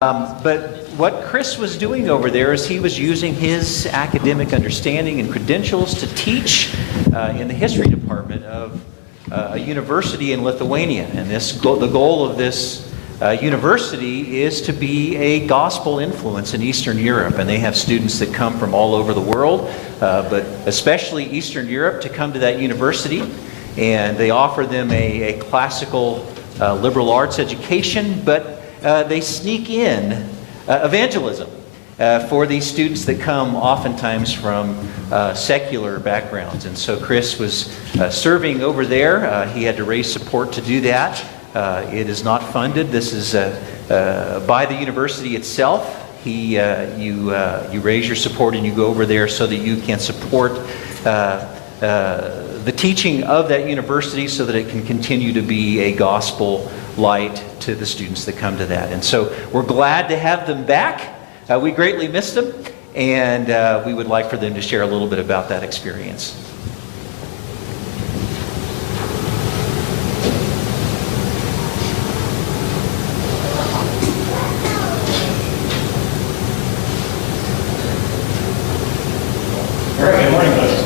But what Chris was doing over there is he was using his academic understanding and credentials to teach in the history department of a university in Lithuania. And the goal of this university is to be a gospel influence in Eastern Europe. And they have students that come from all over the world, but especially Eastern Europe, to come to that university. And they offer them a classical liberal arts education, but they sneak in evangelism for these students that come oftentimes from secular backgrounds. And so Chris was serving over there. He had to raise support to do that. It is not funded. This is by the university itself. You raise your support and you go over there so that you can support the teaching of that university so that it can continue to be a gospel light to the students that come to that. And so we're glad to have them back. We greatly missed them, and we would like for them to share a little bit about that experience. All right, good morning, folks.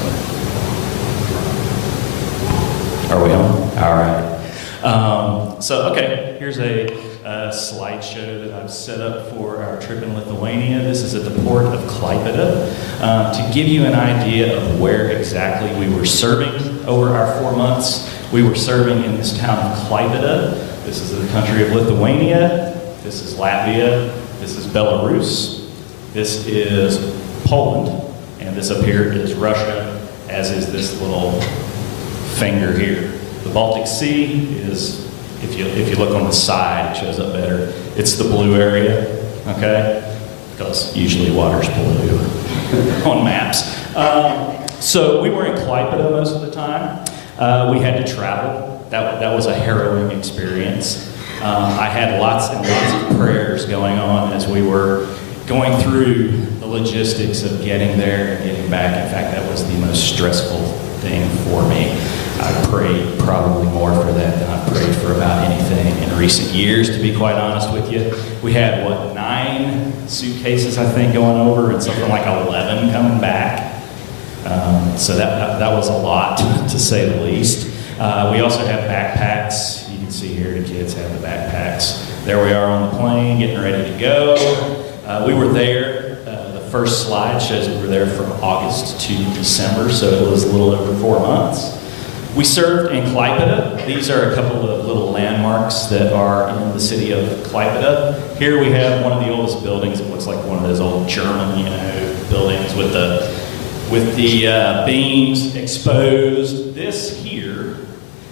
Are we on? All right. Here's a slideshow that I've set up for our trip in Lithuania. This is at the port of Klaipėda. To give you an idea of where exactly we were serving over our 4 months, we were serving in this town of Klaipėda. This is the country of Lithuania. This is Latvia. This is Belarus. This is Poland. And this up here is Russia, as is this little finger here. The Baltic Sea is, if you look on the side, it shows up better. It's the blue area, okay? Because usually water's blue on maps. So we were in Klaipėda most of the time. We had to travel. That was a harrowing experience. I had lots and lots of prayers going on as we were going through the logistics of getting there and getting back. In fact, that was the most stressful thing for me. I prayed probably more for that than I've prayed for about anything in recent years, to be quite honest with you. We had, 9 suitcases, I think, going over, and something like 11 coming back. So that was a lot, to say the least. We also have backpacks. You can see here the kids have the backpacks. There we are on the plane, getting ready to go. We were there. The first slide shows that we were there from August to December, so it was a little over 4 months. We served in Klaipėda. These are a couple of little landmarks that are in the city of Klaipėda. Here we have one of the oldest buildings. It looks like one of those old German, buildings with the beams exposed. This here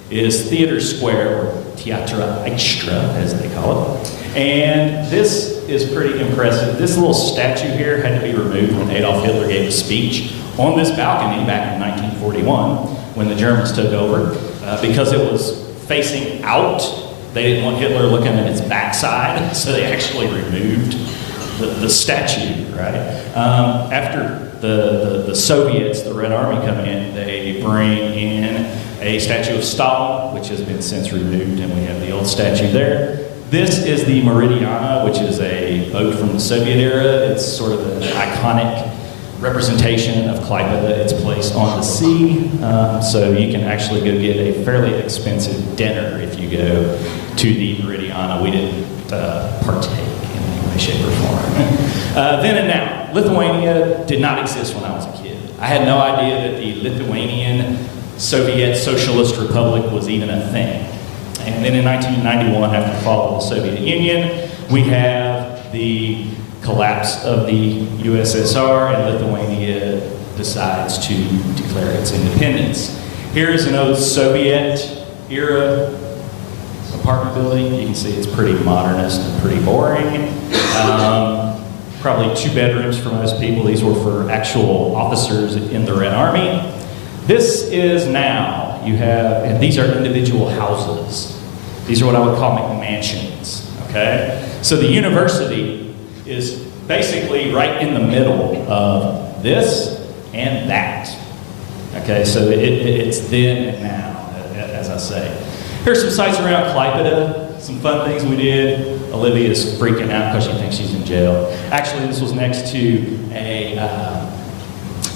is Theater Square, or Teatra Extra, as they call it. And this is pretty impressive. This little statue here had to be removed when Adolf Hitler gave a speech on this balcony back in 1941. When the Germans took over, because it was facing out. They didn't want Hitler looking at its backside, so they actually removed the statue, right? After the Soviets, the Red Army, come in, they bring in a statue of Stalin, which has been since removed, and we have the old statue there. This is the Meridiana, which is a boat from the Soviet era. It's sort of an iconic representation of Klaipėda. It's placed on the sea, so you can actually go get a fairly expensive dinner if you go to the Meridiana. We didn't partake in any way, shape, or form. Then and now, Lithuania did not exist when I was a kid. I had no idea that the Lithuanian Soviet Socialist Republic was even a thing. And then in 1991, after the fall of the Soviet Union, we have the collapse of the USSR, and Lithuania decides to declare its independence. Here is an old Soviet-era apartment building. You can see it's pretty modernist and pretty boring. Probably 2 bedrooms for most people. These were for actual officers in the Red Army. This is now, and these are individual houses. These are what I would call McMansions, okay? So the university is basically right in the middle of this and that. Okay, so it's then and now, as I say. Here's some sites around Klaipėda. some fun things we did. Olivia's freaking out because she thinks she's in jail. Actually, this was next to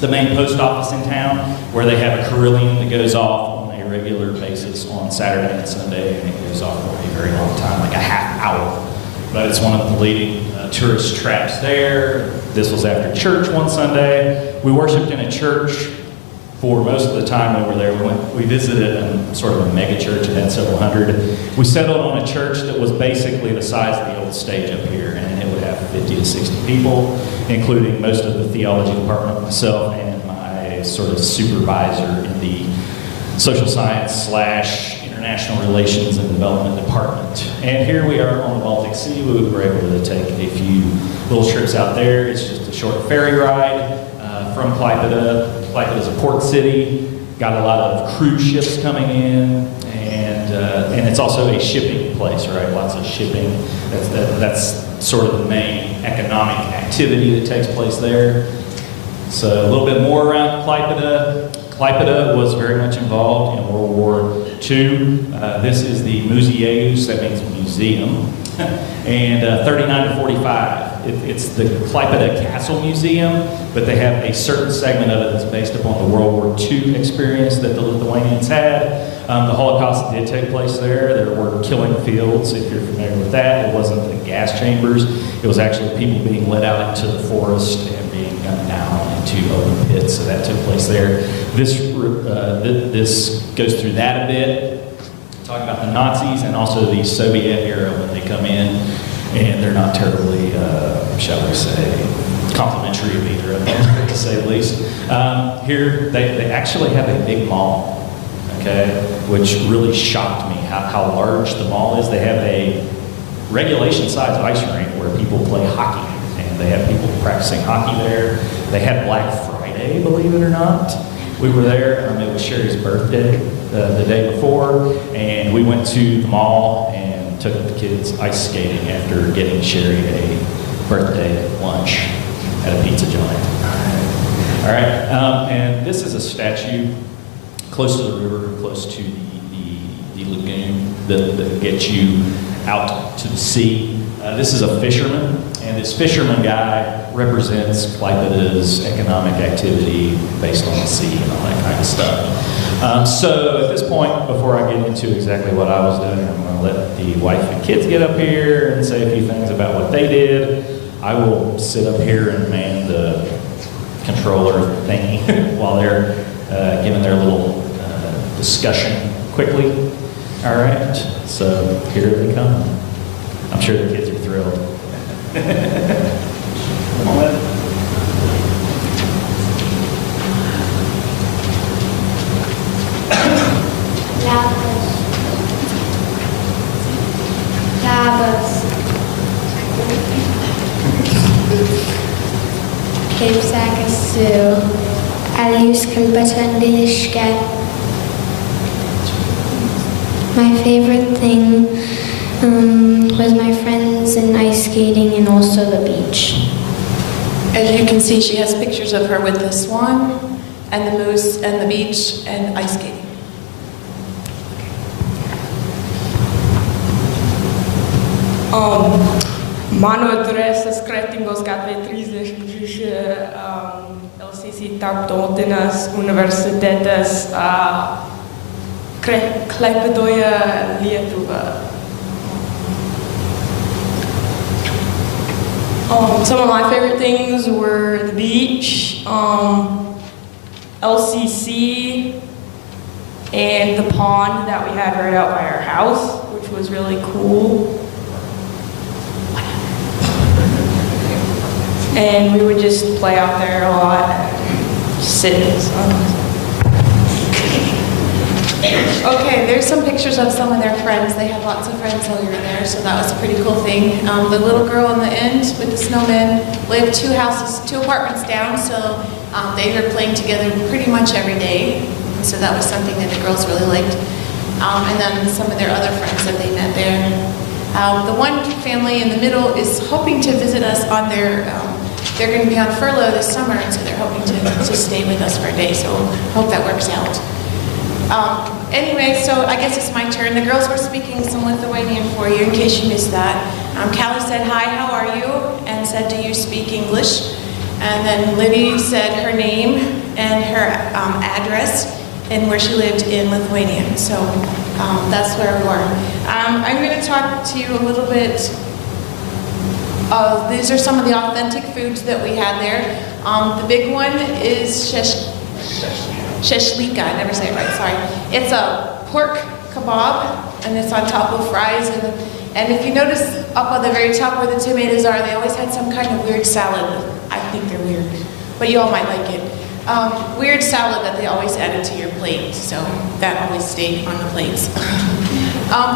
the main post office in town, where they have a carillon that goes off on a regular basis on Saturday and Sunday, and it goes off for a very long time, like a half hour. But it's one of the leading tourist traps there. This was after church one Sunday. We worshiped in a church for most of the time over there. We visited sort of a mega church. It had several hundred. We settled on a church that was basically the size of the old stage up here, and it would have 50 to 60 people, including most of the theology department, myself, and my sort of supervisor in the social science / international relations and development department. And here we are on the Baltic Sea. We were able to take a few little trips out there. It's just a short ferry ride from Klaipeda. Klaipeda is a port city, got a lot of cruise ships coming in, and it's also a shipping place, right? Lots of shipping. That's sort of the main economic activity that takes place there. So a little bit more around Klaipeda. Klaipeda was very much involved in World War II. This is the Museus, that means museum, and 39 to 45. It's the Klaipeda Castle Museum, but they have a certain segment of it that's based upon the World War II experience that the Lithuanians had. The Holocaust did take place there. There were killing fields, if you're familiar with that. It wasn't the gas chambers. It was actually people being let out into the forest and being gunned down into open pits, so that took place there. This goes through that a bit, talking about the Nazis and also the Soviet era when they come in, and they're not terribly, shall we say, complimentary of either of them, to say the least. Here, they actually have a big mall, okay, which really shocked me how large the mall is. They have a regulation-sized ice rink where people play hockey, and they have people practicing hockey there. They had Black Friday, believe it or not. We were there, it was Sherry's birthday the day before, and we went to the mall and took the kids ice skating after getting Sherry a birthday lunch at a pizza joint. All right, and this is a statue close to the river, close to the lagoon that gets you out to the sea. This is a fisherman, and this fisherman guy represents Klaipeda's economic activity based on the sea and all that kind of stuff. So at this point, before I get into exactly what I was doing, I'm going to let the wife and kids get up here and say a few things about what they did. I will sit up here and man the controller thingy while they're giving their little discussion quickly. All right, so here they come. I'm sure the kids are thrilled. Come on in. Labas. Kaip sekasi? Ar jūs kalbate angliškai? My favorite thing was my friends and ice skating and also the beach. As you can see, she has pictures of her with the swan and the moose and the beach and ice skating. Mano adresas Kretingos gatvė 36, LCC Tarptautinis universitetas Klaipedoje, Lietuva. Some of my favorite things were the beach, LCC, and the pond that we had right out by our house, which was really cool. And we would just play out there a lot and sit in the sun. Okay, there's some pictures of some of their friends. They had lots of friends while you were there, so that was a pretty cool thing. The little girl on the end with the snowman lived 2 apartments down, so they were playing together pretty much every day. So that was something that the girls really liked. And then some of their other friends that they met there. The one family in the middle is hoping to visit us on their, they're going to be on furlough this summer, and so they're hoping to stay with us for a day, so hope that works out. Anyway, so I guess it's my turn. The girls were speaking some Lithuanian for you in case you missed that. Callie said, "Hi, how are you?" and said, "Do you speak English?" And then Libby said her name and her address and where she lived in Lithuania. So that's where we were. I'm going to talk to you a little bit. These are some of the authentic foods that we had there. The big one is sheshlika. I never say it right, sorry. It's a pork kebab, and it's on top of fries. And if you notice up on the very top where the tomatoes are, they always had some kind of weird salad. I think they're weird, but you all might like it. Weird salad that they always added to your plate, so that always stayed on the plates.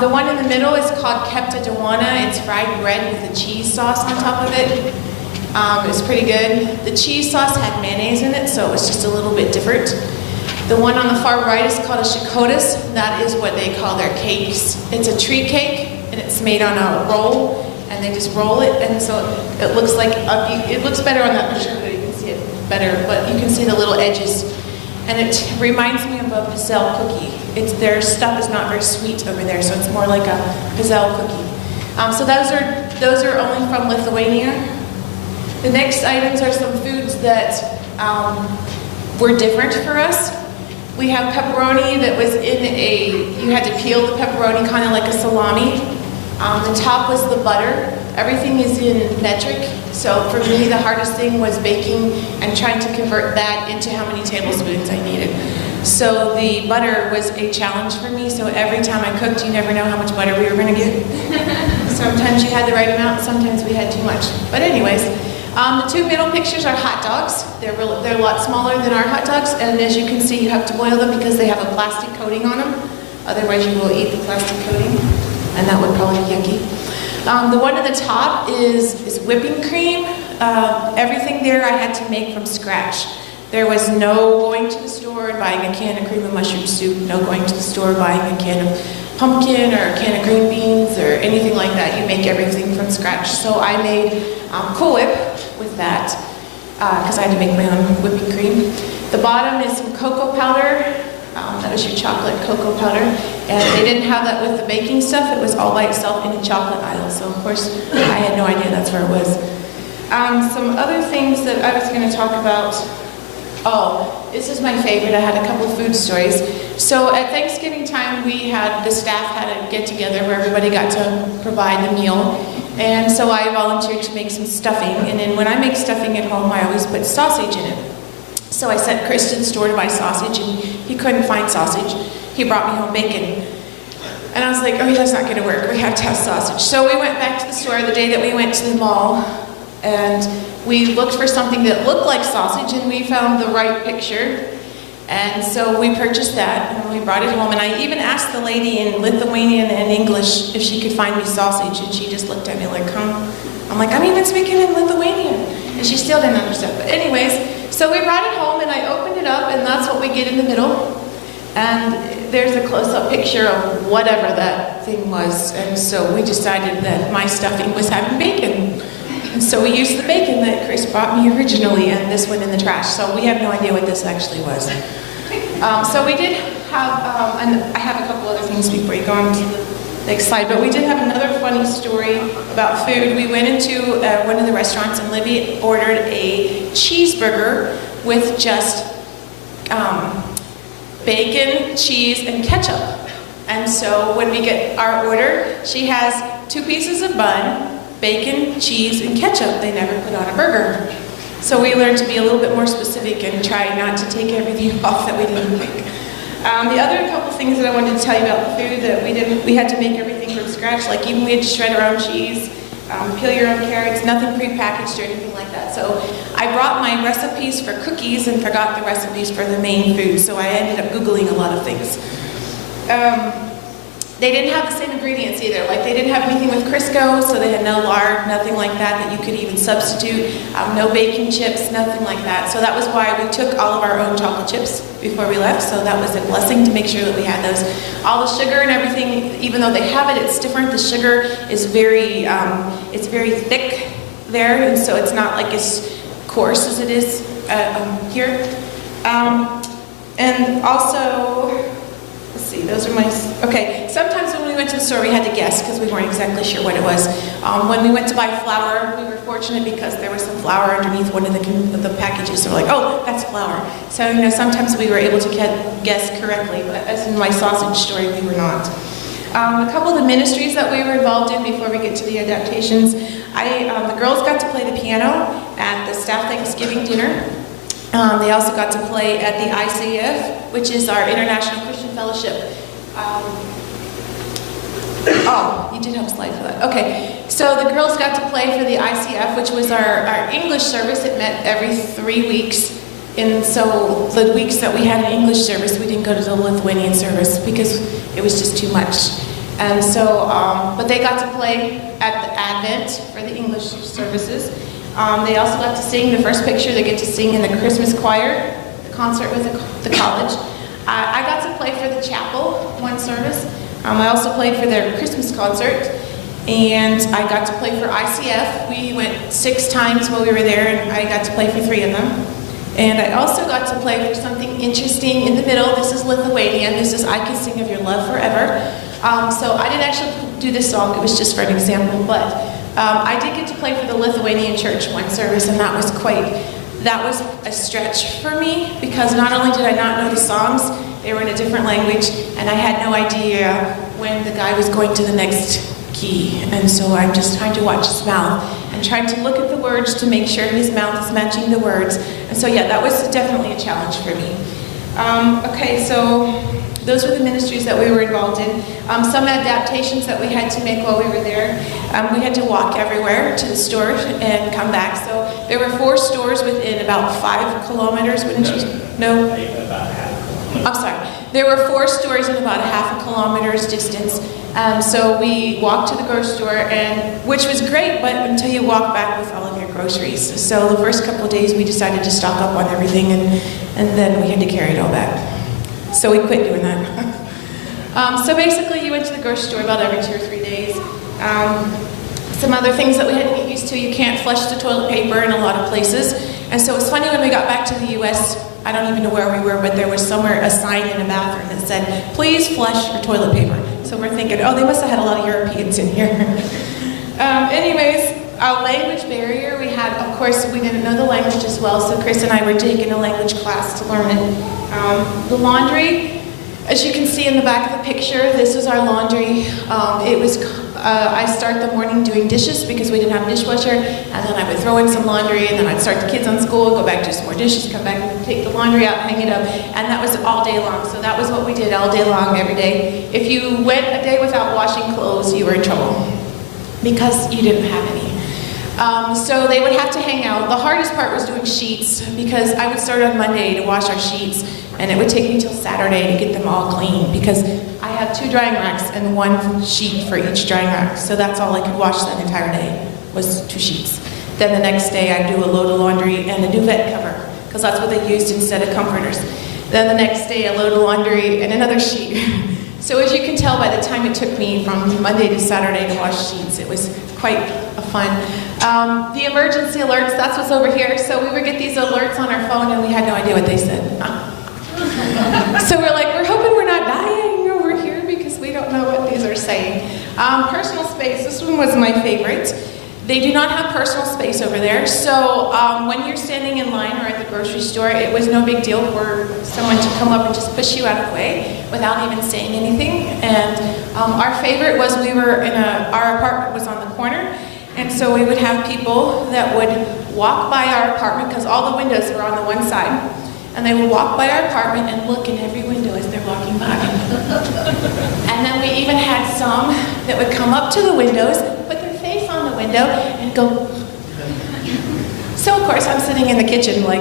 The one in the middle is called kepta dawana. It's fried bread with a cheese sauce on top of it. It was pretty good. The cheese sauce had mayonnaise in it, so it was just a little bit different. The one on the far right is called a shakotis. That is what they call their cakes. It's a tree cake, and it's made on a roll, and they just roll it, and so it looks like, it looks better on that picture, but you can see it better, but you can see the little edges. And it reminds me of a pizzelle cookie. Their stuff is not very sweet over there, so it's more like a pizzelle cookie. So those are only from Lithuania. The next items are some foods that were different for us. We have pepperoni that was you had to peel the pepperoni kind of like a salami. The top was the butter. Everything is in metric. So for me, the hardest thing was baking and trying to convert that into how many tablespoons I needed. So the butter was a challenge for me. So every time I cooked, you never know how much butter we were going to get. Sometimes you had the right amount, sometimes we had too much. But anyways, the two middle pictures are hot dogs. They're a lot smaller than our hot dogs, and as you can see, you have to boil them because they have a plastic coating on them. Otherwise, you will eat the plastic coating, and that would probably be yucky. The one at the top is whipping cream. Everything there I had to make from scratch. There was no going to the store and buying a can of cream of mushroom soup, no going to the store buying a can of pumpkin or a can of green beans or anything like that. You make everything from scratch. So I made Cool Whip with that because I had to make my own whipping cream. The bottom is some cocoa powder. That was your chocolate cocoa powder. And they didn't have that with the baking stuff. It was all by itself in the chocolate aisle. So of course, I had no idea that's where it was. Some other things that I was going to talk about. Oh, this is my favorite. I had a couple of food stories. So at Thanksgiving time, the staff had a get together where everybody got to provide the meal. And so I volunteered to make some stuffing. And then when I make stuffing at home, I always put sausage in it. So I sent Chris to the store to buy sausage, and he couldn't find sausage. He brought me home bacon. And I was like, oh, that's not going to work. We have to have sausage. So we went back to the store the day that we went to the mall, and we looked for something that looked like sausage, and we found the right picture. And so we purchased that, and we brought it home. And I even asked the lady in Lithuanian and English if she could find me sausage, and she just looked at me like, huh? I'm like, I'm even speaking in Lithuanian. And she still didn't understand. But anyways, so we brought it home, and I opened it up, and that's what we get in the middle. And there's a close-up picture of whatever that thing was. And so we decided that my stuffing was having bacon. And so we used the bacon that Chris brought me originally, and this went in the trash. So we have no idea what this actually was. So we did have, and I have a couple other things before you go on to the next slide, but we did have another funny story about food. We went into one of the restaurants, and Libby ordered a cheeseburger with just bacon, cheese, and ketchup. And so when we get our order, she has 2 pieces of bun, bacon, cheese, and ketchup. They never put on a burger. So we learned to be a little bit more specific and try not to take everything off that we didn't make. The other couple things that I wanted to tell you about the food that we had to make everything from scratch. Like even we had to shred our own cheese, peel your own carrots, nothing prepackaged or anything like that. So I brought my recipes for cookies and forgot the recipes for the main food. So I ended up Googling a lot of things. They didn't have the same ingredients either. Like they didn't have anything with Crisco, so they had no lard, nothing like that you could even substitute. No baking chips, nothing like that. So that was why we took all of our own chocolate chips before we left. So that was a blessing to make sure that we had those. All the sugar and everything, even though they have it, it's different. The sugar is very thick there, and so it's not like as coarse as it is here. And also, see, those are my, okay. Sometimes when we went to the store, we had to guess because we weren't exactly sure what it was. When we went to buy flour, we were fortunate because there was some flour underneath one of the packages. So we're like, oh, that's flour. So, sometimes we were able to guess correctly, but as in my sausage story, we were not. A couple of the ministries that we were involved in before we get to the adaptations, the girls got to play the piano at the staff Thanksgiving dinner. They also got to play at the ICF, which is our International Christian Fellowship. Oh, you did have a slide for that. Okay, so the girls got to play for the ICF, which was our English service. It met every 3 weeks. And so the weeks that we had an English service, we didn't go to the Lithuanian service because it was just too much. And so, but they got to play at the Advent for the English services. They also got to sing. The first picture, they get to sing in the Christmas choir, the concert with the college. I got to play for the chapel, one service. I also played for their Christmas concert. And I got to play for ICF. We went 6 times while we were there, and I got to play for 3 of them. And I also got to play for something interesting in the middle. This is Lithuania. This is I Can Sing of Your Love Forever. So I didn't actually do this song. It was just for an example. But I did get to play for the Lithuanian church one service, and that was a stretch for me because not only did I not know the songs, they were in a different language, and I had no idea when the guy was going to the next key. And so I'm just trying to watch his mouth and trying to look at the words to make sure his mouth is matching the words. And so yeah, that was definitely a challenge for me. Okay, so those were the ministries that we were involved in. Some adaptations that we had to make while we were there. We had to walk everywhere to the store and come back. So there were 4 stores within about 5 kilometers, wouldn't you? No? About half. I'm sorry. There were 4 stores in about a half a kilometer's distance. So we walked to the grocery store, which was great, but until you walk back with all of your groceries. So the first couple of days we decided to stock up on everything, and then we had to carry it all back. So we quit doing that. So basically you went to the grocery store about every 2 or 3 days. Some other things that we had to get used to, you can't flush the toilet paper in a lot of places. And so it's funny when we got back to the U.S., I don't even know where we were, but there was somewhere a sign in a bathroom that said, please flush your toilet paper. So we're thinking, oh, they must have had a lot of Europeans in here. Anyways, our language barrier, we had, of course, we didn't know the language as well, so Chris and I were taking a language class to learn it. The laundry, as you can see in the back of the picture, this is our laundry. I start the morning doing dishes because we didn't have a dishwasher, and then I would throw in some laundry, and then I'd start the kids on school, go back, do some more dishes, come back and take the laundry out, hang it up, and that was all day long. So that was what we did all day long, every day. If you went a day without washing clothes, you were in trouble because you didn't have any. So they would have to hang out. The hardest part was doing sheets because I would start on Monday to wash our sheets, and it would take me till Saturday to get them all clean because I have 2 drying racks and 1 sheet for each drying rack. So that's all I could wash that entire day was 2 sheets. Then the next day I'd do a load of laundry and a duvet cover because that's what they used instead of comforters. Then the next day a load of laundry and another sheet. So as you can tell, by the time it took me from Monday to Saturday to wash sheets, it was quite a fun. The emergency alerts, that's what's over here. So we would get these alerts on our phone and we had no idea what they said. So we're like, we're hoping we're not dying over here because we don't know what these are saying. Personal space, this one was my favorite. They do not have personal space over there. So when you're standing in line or at the grocery store, it was no big deal for someone to come up and just push you out of the way without even saying anything. And our favorite was our apartment was on the corner. And so we would have people that would walk by our apartment because all the windows were on the one side. And they would walk by our apartment and look in every window as they're walking by. And then we even had some that would come up to the windows, put their face on the window, and go. So of course I'm sitting in the kitchen like,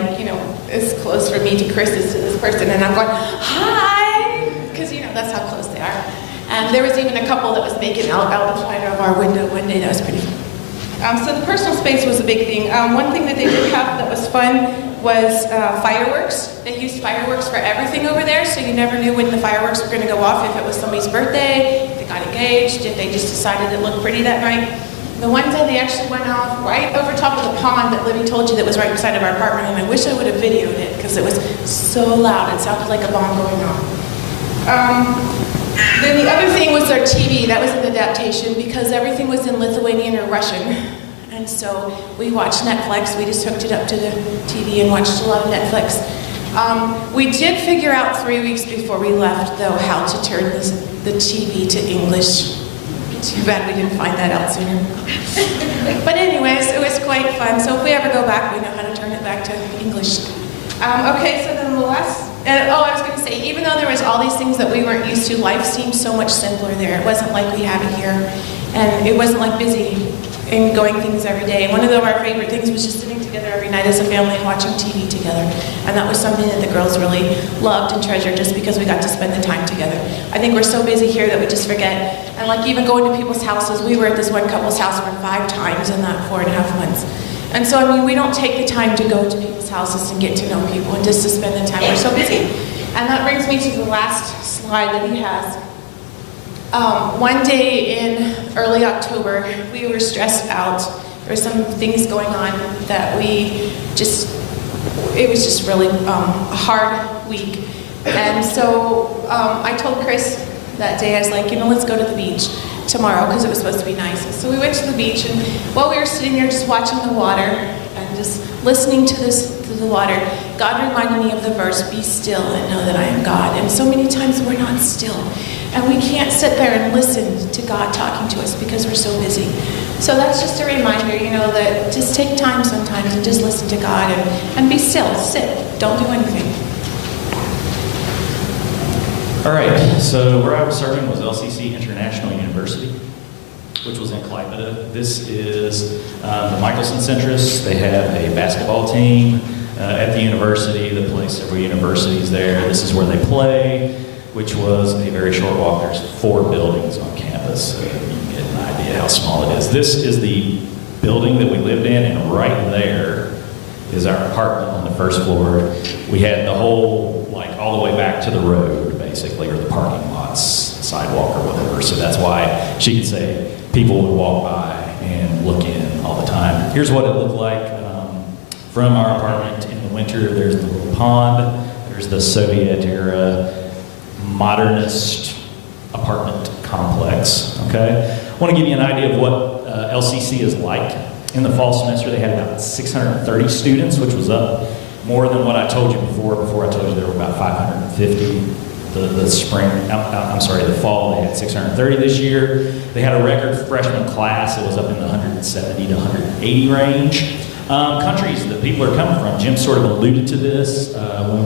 as close for me to Chris as to this person, and I'm going, hi, because that's how close they are. And there was even a couple that was making out the side of our window one day. That was pretty fun. So the personal space was a big thing. One thing that they did have that was fun was fireworks. They used fireworks for everything over there, so you never knew when the fireworks were going to go off, if it was somebody's birthday, if they got engaged, if they just decided it looked pretty that night. The one day they actually went off right over top of the pond that Libby told you that was right beside of our apartment, and I wish I would have videoed it because it was so loud. It sounded like a bomb going off. Then the other thing was our TV. That was an adaptation because everything was in Lithuanian or Russian. And so we watched Netflix. We just hooked it up to the TV and watched a lot of Netflix. We did figure out 3 weeks before we left, though, how to turn the TV to English. Too bad we didn't find that out sooner. But anyways, it was quite fun. So if we ever go back, we know how to turn it back to English. Okay, so then the last, I was going to say, even though there was all these things that we weren't used to, life seemed so much simpler there. It wasn't like we have it here, and it wasn't like busy and going things every day. One of our favorite things was just sitting together every night as a family and watching TV together, and that was something that the girls really loved and treasured just because we got to spend the time together. I think we're so busy here that we just forget, and like even going to people's houses, we were at this one couple's house for 5 times in that 4.5 months. And so, I mean, we don't take the time to go to people's houses and get to know people and just to spend the time. We're so busy. And that brings me to the last slide that he has. One day in early October, we were stressed out. There were some things going on that it was just really a hard week. And so I told Chris that day, I was like, let's go to the beach tomorrow because it was supposed to be nice. So we went to the beach, and while we were sitting there just watching the water and just listening to the water, God reminded me of the verse, "Be still and know that I am God." And so many times we're not still, and we can't sit there and listen to God talking to us because we're so busy. So that's just a reminder, that just take time sometimes and just listen to God and be still, sit, don't do anything. All right, so where I was serving was LCC International University, which was in Klaipeda. This is the Michelson Centrist. They have a basketball team at the university that plays several universities there. This is where they play, which was a very short walk. There's 4 buildings on campus, so you can get an idea how small it is. This is the building that we lived in, and right there is our apartment on the first floor. We had the whole, all the way back to the road, basically, or the parking lots, sidewalk or whatever. So that's why she could say people would walk by and look in all the time. Here's what it looked like from our apartment in the winter. There's the little pond. There's the Soviet-era modernist apartment complex, okay? I want to give you an idea of what LCC is like. In the fall semester, they had about 630 students, which was up more than what I told you before. Before I told you there were about 550. The fall, they had 630 this year. They had a record freshman class. It was up in the 170 to 180 range. Countries that people are coming from, Jim sort of alluded to this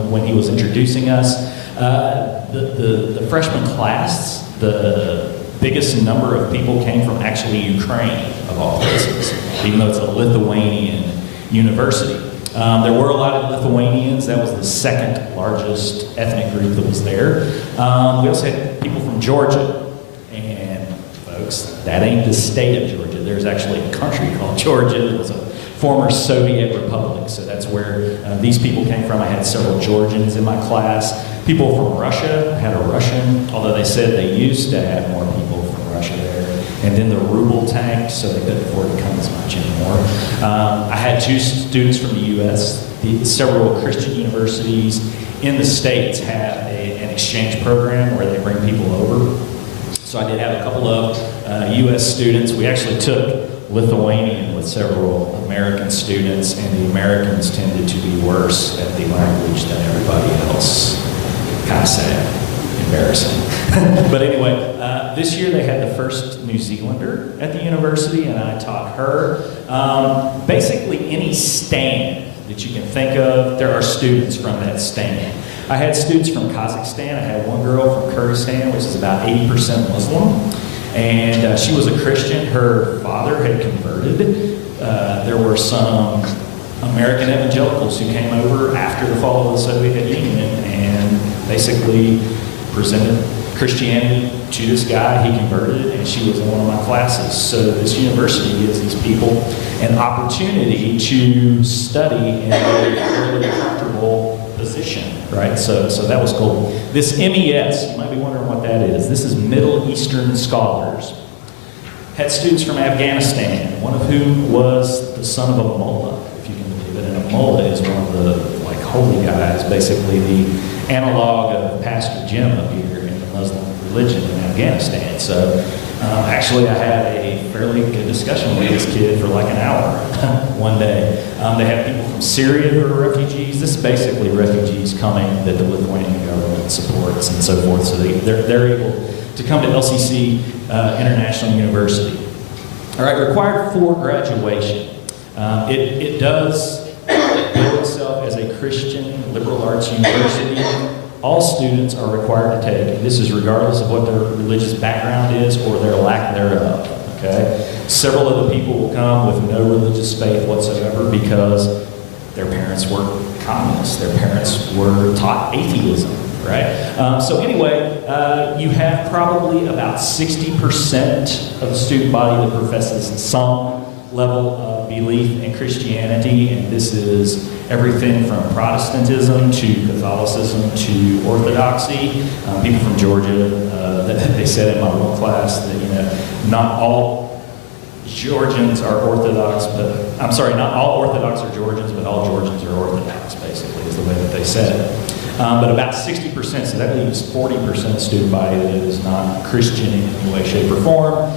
when he was introducing us. The freshman class, the biggest number of people came from actually Ukraine, of all places, even though it's a Lithuanian university. There were a lot of Lithuanians. That was the second largest ethnic group that was there. We also had people from Georgia. And folks, that ain't the state of Georgia. There's actually a country called Georgia. It was a former Soviet republic. So that's where these people came from. I had several Georgians in my class. People from Russia. I had a Russian, although they said they used to have more people from Russia there. And then the ruble tanked, so they couldn't afford to come as much anymore. I had 2 students from the U.S. Several Christian universities in the States have an exchange program where they bring people over. So I did have a couple of U.S. students. We actually took Lithuanian with several American students, and the Americans tended to be worse at the language than everybody else. Kind of sad. Embarrassing. But anyway, this year they had the first New Zealander at the university, and I taught her. Basically, any stand that you can think of, there are students from that stand. I had students from Kazakhstan. I had one girl from Kyrgyzstan, which is about 80% Muslim, and she was a Christian. Her father had converted. There were some American evangelicals who came over after the fall of the Soviet Union and basically presented Christianity to this guy. He converted, and she was in one of my classes. So this university gives these people an opportunity to study in a really comfortable position, right? So that was cool. This MES, you might be wondering what that is. This is Middle Eastern Scholars. Had students from Afghanistan, one of whom was the son of a mullah, if you can believe it. And a mullah is one of the holy guys, basically the analog of Pastor Jim up here in Muslim religion in Afghanistan. So actually I had a fairly good discussion with this kid for like an hour one day. They have people from Syria who are refugees. This is basically refugees coming that the Lithuanian government supports and so forth. So they're able to come to LCC International University. All right, required for graduation. It does bill itself as a Christian liberal arts university. All students are required to take, and this is regardless of what their religious background is or their lack thereof. Okay? Several of the people will come with no religious faith whatsoever because their parents were communists. Their parents were taught atheism. Right? So anyway, you have probably about 60% of the student body that professes some level of belief in Christianity, and this is everything from Protestantism to Catholicism to Orthodoxy. People from Georgia, they said in my one class that not all Georgians are Orthodox, but I'm sorry, not all Orthodox are Georgians, but all Georgians are Orthodox. Basically, is the way that they said it. But about 60%, so that leaves 40% of the student body that is not Christian in any way, shape, or form.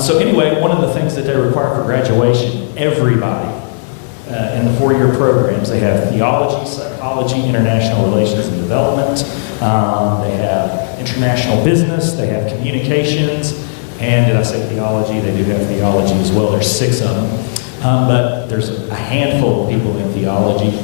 So anyway, one of the things that they require for graduation, everybody in the four-year programs, they have theology, psychology, international relations and development. They have international business. They have communications. And did I say theology? They do have theology as well. There's 6 of them. But there's a handful of people in theology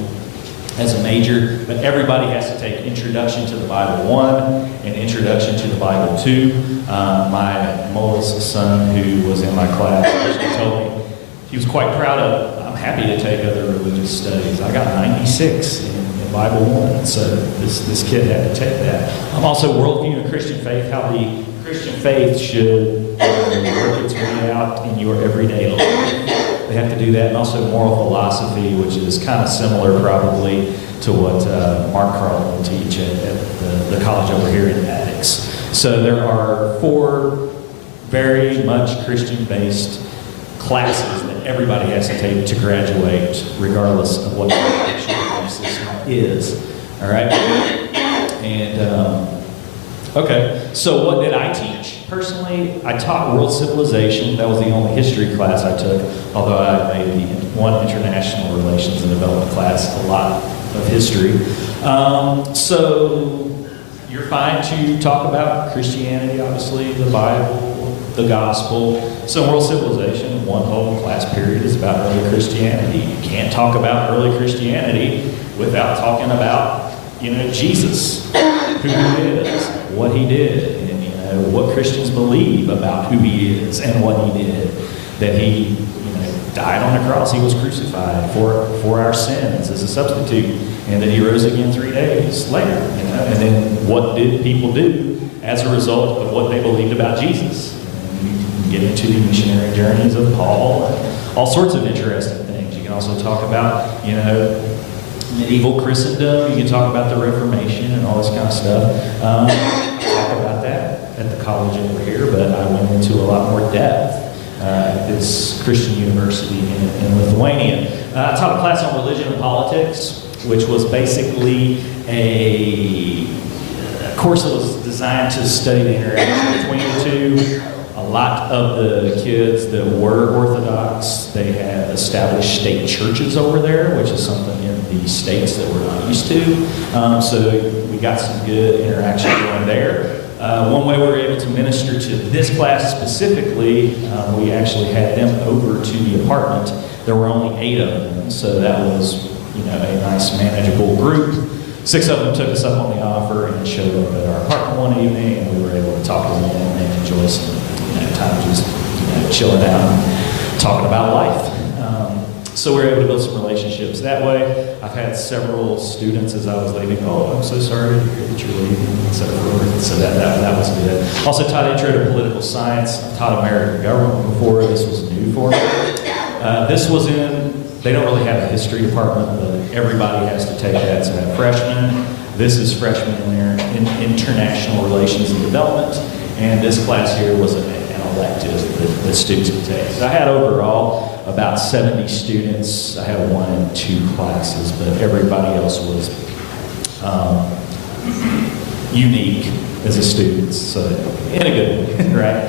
as a major, but everybody has to take Introduction to the Bible 1 and Introduction to the Bible 2. My oldest son, who was in my class, actually told me he was quite proud of it. I'm happy to take other religious studies. I got 96 in Bible 1, so this kid had to take that. I'm also worldview and Christian faith, how the Christian faith should work its way out in your everyday life. They have to do that, and also moral philosophy, which is kind of similar probably to what Mark Carlin will teach at the college over here in Addicts. So there are 4 very much Christian-based classes that everybody has to take to graduate, regardless of what the belief system is. All right? And, okay, so what did I teach? Personally, I taught world civilization. That was the only history class I took, although I made the one international relations and development class, a lot of history. So you're fine to talk about Christianity, obviously, the Bible, the gospel. So world civilization, one whole class period is about early Christianity. You can't talk about early Christianity without talking about, Jesus, who he is, what he did, what Christians believe about who he is and what he did. That he died on the cross, he was crucified for our sins as a substitute, and that he rose again 3 days later. And then what did people do as a result of what they believed about Jesus? And you can get into the missionary journeys of Paul and all sorts of interesting things. You can also talk about, medieval Christendom. You can talk about the Reformation and all this kind of stuff. Talk about that at the college over here, but I went into a lot more depth at this Christian university in Lithuania. I taught a class on religion and politics, which was basically a course that was designed to study the interaction between the two. A lot of the kids that were Orthodox, they had established state churches over there, which is something in the states that we're not used to. So we got some good interaction going there. One way we were able to minister to this class specifically, we actually had them over to the apartment. There were only 8 of them, so that was a nice manageable group. 6 of them took us up on the offer and showed up at our apartment one evening, and we were able to talk to them and enjoy some time just chilling out and talking about life. So we were able to build some relationships that way. I've had several students as I was leaving, I'm so sorry to hear that you're leaving, and so forth. So that was good. Also taught intro to political science. I taught American government before. This was new for me. This was they don't really have a history department, but everybody has to take that. So that freshman. This is freshman in international relations and development. And this class here was an elective that students could take. So I had overall about 70 students. I had 1 and 2 classes, but everybody else was, unique as a student, so in a good way, right?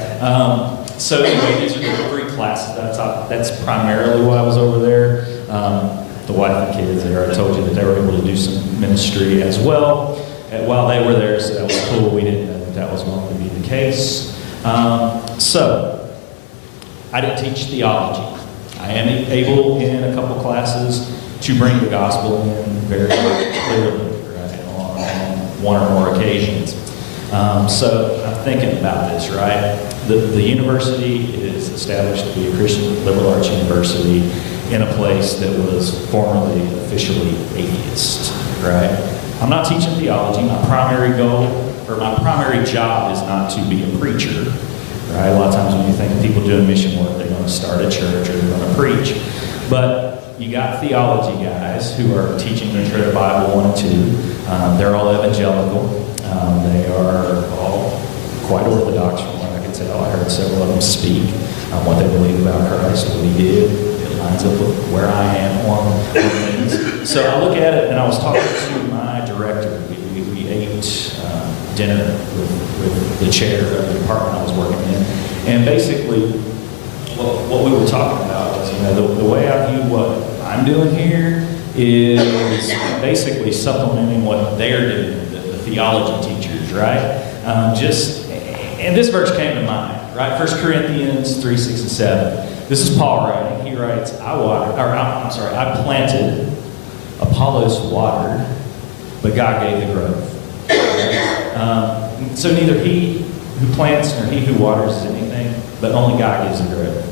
So anyway, these are the 3 classes that I taught. That's primarily why I was over there. The wife and kids, I already told you that they were able to do some ministry as well while they were there, so that was cool. We didn't know that was going to be the case. So I didn't teach theology. I am able in a couple classes to bring the gospel in very clearly, right, on one or more occasions. So I'm thinking about this, right? The university is established to be a Christian liberal arts university in a place that was formerly officially atheist, right? I'm not teaching theology. My primary goal, or my primary job, is not to be a preacher, right? A lot of times when you think of people doing mission work, they're going to start a church or they're going to preach. But you got theology guys who are teaching Intro to Bible 1 and 2. They're all evangelical. They are all quite orthodox from what I can tell. I heard several of them speak what they believe about Christ, what he did. It lines up with where I am on things. So I look at it, and I was talking to my director. We ate dinner with the chair of the department I was working in. And basically, what we were talking about was, the way I view what I'm doing here is basically supplementing what they're doing, the theology teachers, right? And this verse came to mind, right? 1 Corinthians 3, 6, and 7. This is Paul writing. He writes, I planted, Apollos watered, but God gave the growth. So neither he who plants nor he who waters is anything, but only God gives the growth.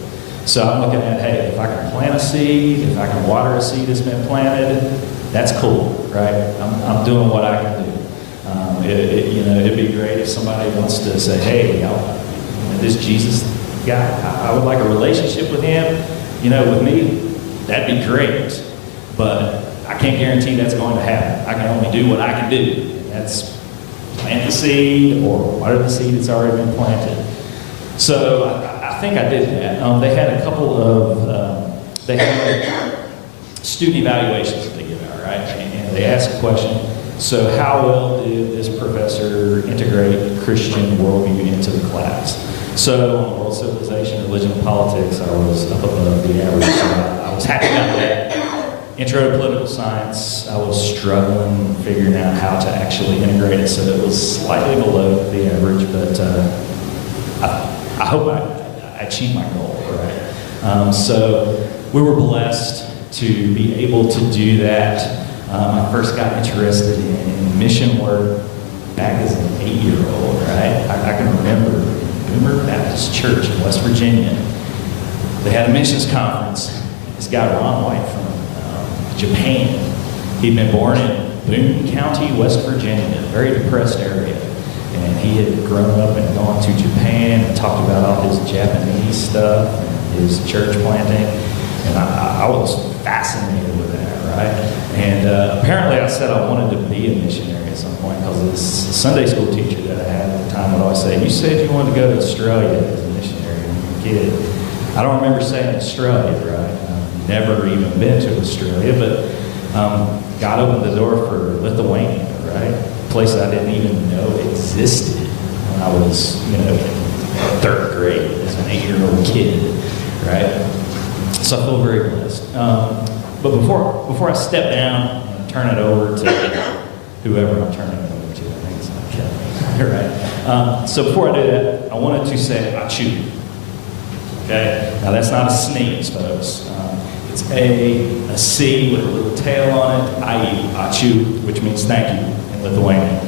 So I'm looking at, hey, if I can plant a seed, if I can water a seed that's been planted, that's cool, right? I'm doing what I can do. It'd be great if somebody wants to say, hey, this Jesus guy, I would like a relationship with him. With me, that'd be great. But I can't guarantee that's going to happen. I can only do what I can do. That's plant the seed or water the seed that's already been planted. So I think I did that. They had a couple of, they had student evaluations that they give out, right? And they asked a question, so how well did this professor integrate Christian worldview into the class? So on world civilization, religion, and politics, I was up above the average. So I was happy about that. Intro to political science, I was struggling figuring out how to actually integrate it, so it was slightly below the average, but I hope I achieved my goal, right? So we were blessed to be able to do that. I first got interested in mission work back as an 8-year-old, right? I can remember Boomer Baptist Church in West Virginia. They had a missions conference. This guy, Ron White from Japan, he'd been born in Boone County, West Virginia, a very depressed area. And he had grown up and gone to Japan and talked about all his Japanese stuff and his church planting. And I was fascinated with that, right? And apparently I said I wanted to be a missionary at some point because this Sunday school teacher that I had at the time would always say, you said you wanted to go to Australia as a missionary when you were a kid. I don't remember saying Australia, right? I've never even been to Australia, but God opened the door for Lithuania, right? A place I didn't even know existed when I was, in 3rd grade as an 8-year-old kid, right? So I feel very blessed. But before I step down and turn it over to whoever I'm turning it over to, I think it's not Kelly, right? So before I do that, I wanted to say achu. Okay? Now that's not a sneeze, folks. It's a C with a little tail on it, i.e. achu, which means thank you in Lithuanian.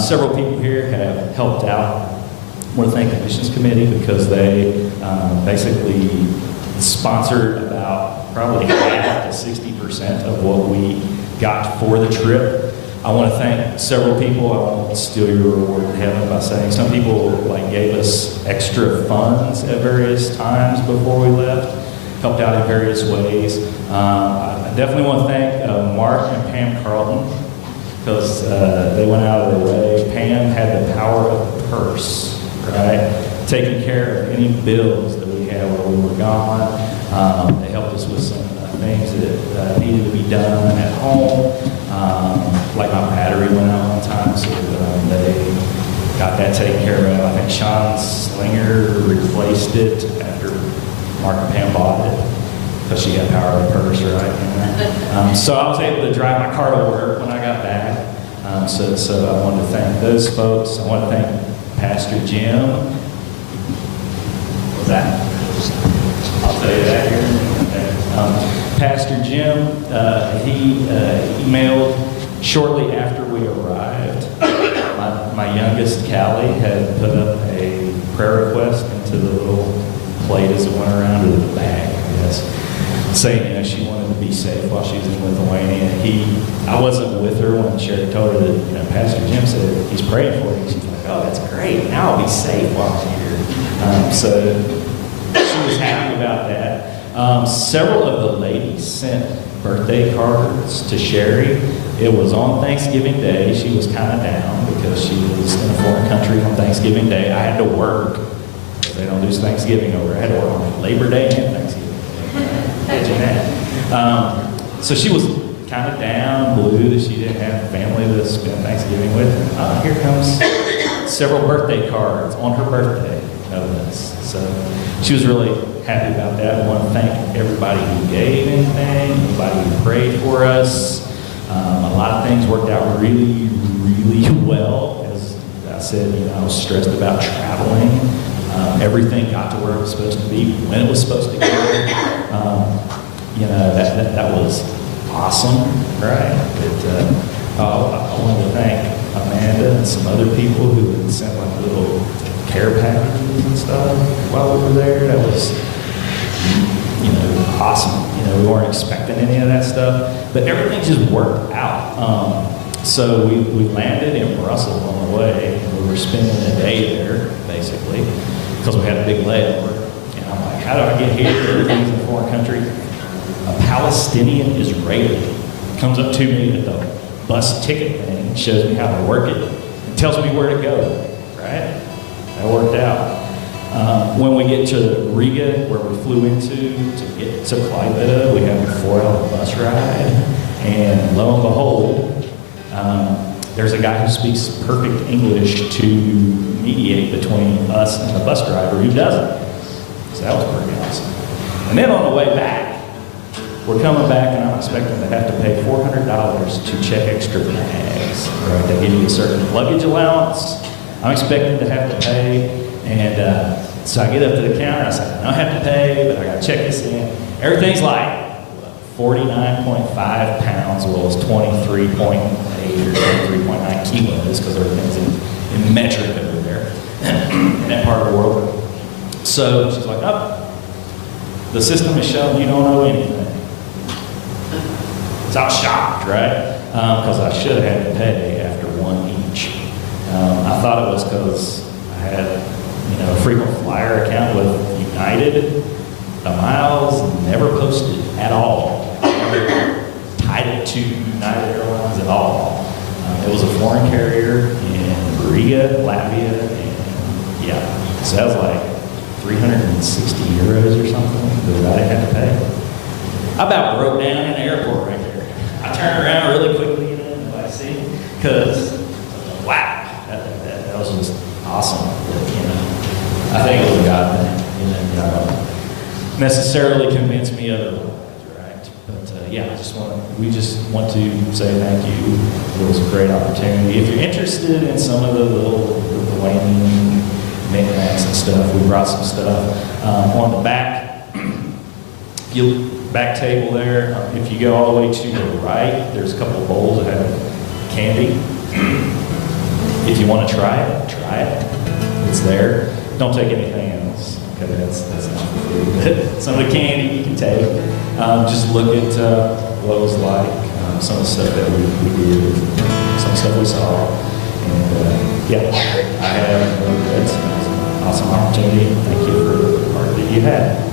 Several people here have helped out. I want to thank the Missions Committee because they basically sponsored about probably half to 60% of what we got for the trip. I want to thank several people. I won't steal your reward in heaven by saying some people gave us extra funds at various times before we left, helped out in various ways. I definitely want to thank Mark and Pam Carlton because they went out of their way. Pam had the power of the purse, right? Taking care of any bills that we had while we were gone. They helped us with some things that needed to be done at home. Like my battery went out one time, so they got that taken care of. I think Sean Slinger replaced it after Mark and Pam bought it because she had power of the purse, right? So I was able to drive my car to work when I got back. So I wanted to thank those folks. I want to thank Pastor Jim. What's that? I'll tell you that here. Okay. Pastor Jim, he emailed shortly after we arrived. My youngest, Callie, had put up a prayer request into the little plate as it went around, or the bag, I guess, saying she wanted to be safe while she was in Lithuania. I wasn't with her when Sherry told her that Pastor Jim said he's praying for you. She's like, oh, that's great. Now I'll be safe while I'm here. So she was happy about that. Several of the ladies sent birthday cards to Sherry. It was on Thanksgiving Day. She was kind of down because she was in a foreign country on Thanksgiving Day. I had to work. They don't do Thanksgiving over. I had to work on Labor Day and Thanksgiving Day. Imagine that. So she was kind of down, blue, that she didn't have family to spend Thanksgiving with. Here comes several birthday cards on her birthday, no less. So she was really happy about that. I want to thank everybody who gave anything, everybody who prayed for us. A lot of things worked out really, really well. As I said, I was stressed about traveling. Everything got to where it was supposed to be, when it was supposed to go. That was awesome, right? I wanted to thank Amanda and some other people who had sent like little care packages and stuff while we were there. That was, awesome. We weren't expecting any of that stuff, but everything just worked out. So we landed in Brussels on the way, and we were spending a day there, basically, because we had a big layover. And I'm like, how do I get here? Everything's in a foreign country. A Palestinian Israeli comes up to me at the bus ticket thing, shows me how to work it, and tells me where to go, right? That worked out. When we get to Riga, where we flew into to get to Klaipėda, we have a 4-hour bus ride, and lo and behold, there's a guy who speaks perfect English to mediate between us and the bus driver who doesn't. So that was pretty awesome. And then on the way back, we're coming back, and I'm expecting to have to pay $400 to check extra bags. Right? They give you a certain luggage allowance. I'm expecting to have to pay, and so I get up to the counter. I say, I don't have to pay, but I got to check this in. Everything's like 49.5 pounds. Well, it's 23.8 or 23.9 kilos because everything's in metric over there in that part of the world. So she's like, oh, the system is showing you don't owe anything. So I was shocked, right? Because I should have had to pay after one each. I thought it was because I had, a frequent flyer account with United. The miles never posted at all. Never tied it to United Airlines at all. It was a foreign carrier in Riga, Latvia, and yeah. So that was like 360 euros or something that I didn't have to pay. I about broke down in the airport right there. I turned around really quickly in the seat because, wow, that was just awesome. I think it was a God thing. God don't necessarily convince me otherwise, right? But we just want to say thank you. It was a great opportunity. If you're interested in some of the little Lithuanian knickknacks and stuff, we brought some stuff on the back. Back table there. If you go all the way to the right, there's a couple of bowls that have candy. If you want to try it. It's there. Don't take anything else. Okay, that's not for food. Some of the candy you can take. Just look at what it was like. Some of the stuff that we did, some stuff we saw, and I had it's an awesome opportunity. Thank you for the part that you had.